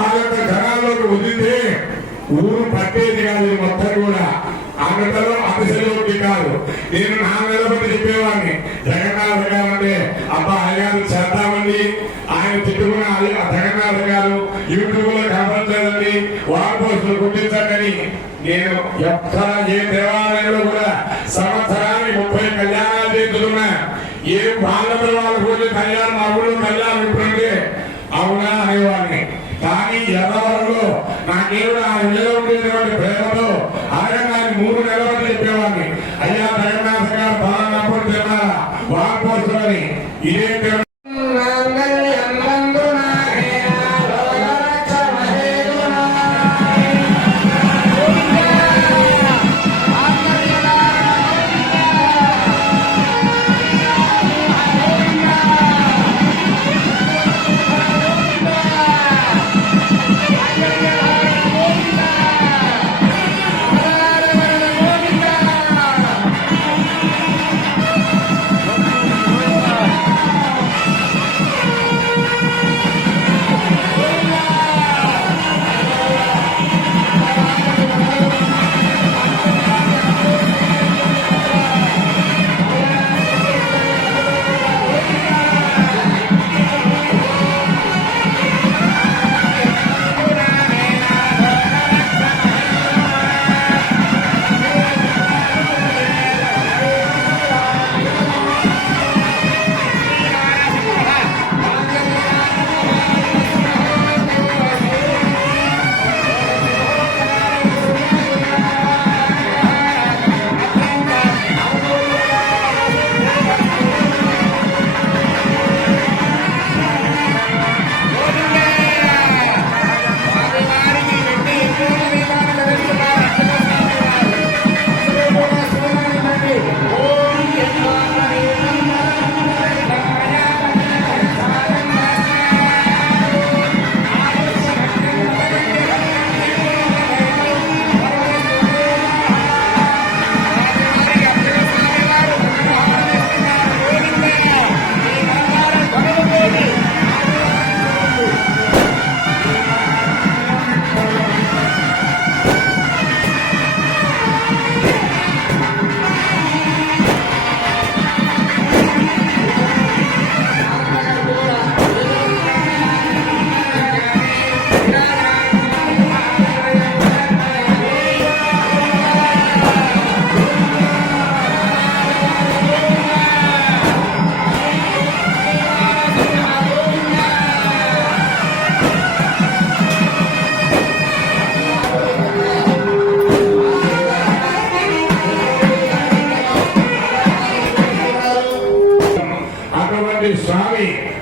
ఆ యొక్క జనాల్లోకి వదిలితే ఊరు పట్టేది కాదు. మొత్తం కూడా అంగటలో అతిశయోక్తి కాదు. నేను 4 నెలల మంది చెప్పేవాడిని జగన్నాథ గారు అంటే అబ్బా ఆయన చేద్దామండి, ఆయన తిట్టుకున్న జగన్నాథ గారు యూట్యూబ్ లో కనపడలేదండి, వాల్ పోస్టులు గుర్తించండి. నేను ఎక్కడ ఏ దేవాలయంలో కూడా సంవత్సరానికి 30 కళ్యాణాలు చేస్తున్నా. ఏ వాళ్ళ వాళ్ళ రోజు కళ్యాణం మా ఊళ్ళో కళ్యాణం ఇప్పుడంటే అవునా అనేవాడిని. కానీ ఎర్రవరంలో నాకేమిడు ఆయన మీద ఉండేటువంటి ప్రేమతో ఆయన 3 నెలల వరకు చెప్పేవాడిని. అయ్యా జగన్నాథ గారు బాలన్నప్పుడు తిన్నారా వాల్ పోస్టులని ఇదే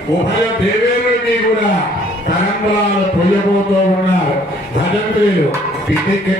ఉభయ దేవేరుడికి కూడా తలంబరాలు పొయ్యబోతూ ఉన్నారు. భజంత్రులు పిటికి